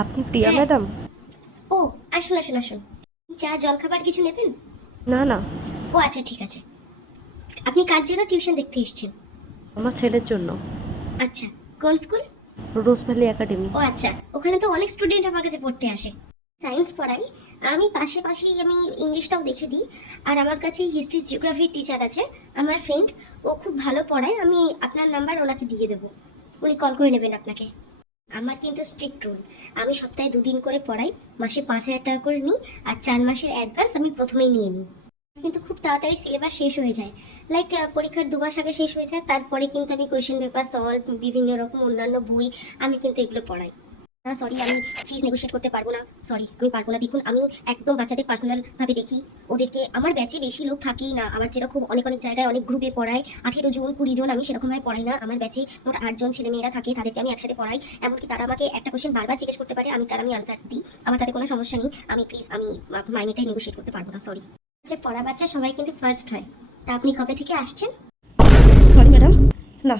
আপনি প্রিয়া হ্যাঁ। ম্যাডাম? ও, আসুন আসুন আসুন। চা জলখাবার কিছু নেবেন? না না, ও আচ্ছা, ঠিক আছে। আপনি কার জন্য টিউশন দেখতে এসেছেন? আমার ছেলের জন্য। আচ্ছা, কোন স্কুল? রোজ ভ্যালি একাডেমি। ও আচ্ছা, ওখানে তো অনেক স্টুডেন্ট আমার কাছে পড়তে আসে। সায়েন্স পড়াই। আমি পাশাপাশি আমি ইংলিশটাও দেখে দিই। আর আমার কাছে হিস্ট্রি জিওগ্রাফির টিচার আছে, আমার ফ্রেন্ড। ও খুব ভালো পড়ায়। আমি আপনার নাম্বার ওনাকে দিয়ে দেবো, উনি কল করে নেবেন আপনাকে। আমার কিন্তু স্ট্রিক্ট রুল, আমি সপ্তাহে 2 দিন করে পড়াই, মাসে 5,000 টাকা করে নিই। আর 4 মাসের অ্যাডভান্স আমি প্রথমেই নিয়ে নিই। কিন্তু খুব তাড়াতাড়ি সিলেবাস শেষ হয়ে যায়। লাইক পরীক্ষার 2 মাস আগে শেষ হয়ে যায়, তারপরে কিন্তু আমি কোয়েশ্চেন পেপার সলভ, বিভিন্ন রকম অন্যান্য বই, আমি কিন্তু এগুলো পড়াই। না সরি, আমি ফিস নেগোশিয়েট করতে পারবো না। সরি, আমি পারবো না। দেখুন, আমি একদম বাচ্চাদের পার্সোনাল ভাবে দেখি। ওদেরকে আমার ব্যাচে বেশি লোক থাকেই না। আমার যেরকম অনেক অনেক জায়গায় অনেক গ্রুপে পড়াই, 18 জন 20 জন, আমি সেরকমভাবে পড়াই না। আমার ব্যাচে মোট 8 জন ছেলেমেয়েরা থাকে, তাদেরকে আমি একসাথে পড়াই। এমনকি তারা আমাকে একটা কোয়েশ্চেন বারবার জিজ্ঞেস করতে পারে, আমি আনসার দিই। আমার তাতে কোনো সমস্যা নেই। আমি মাইনেটাই নেগোশিয়েট করতে পারবো না, সরি। যে পড়া বাচ্চা সবাই কিন্তু ফার্স্ট হয়। তা আপনি কবে থেকে আসছেন? সরি ম্যাডাম, না,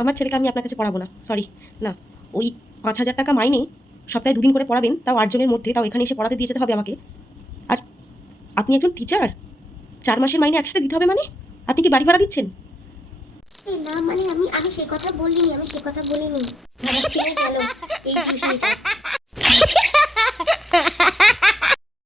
আমার ছেলেকে আমি আপনার কাছে পড়াবো না, সরি। না, ওই 5,000 টাকা মাইনে, সপ্তাহে 2 দিন করে পড়াবেন, তাও 8 জনের মধ্যে, তাও এখানে এসে পড়াতে দিয়ে যেতে হবে আমাকে। আর আপনি একজন টিচার, 4 মাসের মাইনে একসাথে দিতে হবে মানে? আপনি কি বাড়ি ভাড়া দিচ্ছেন? না মানে আমি আমি সে কথা বলিনি, আমি সে কথা বলিনি। ভাড়া গেল এই টিউশনিটা।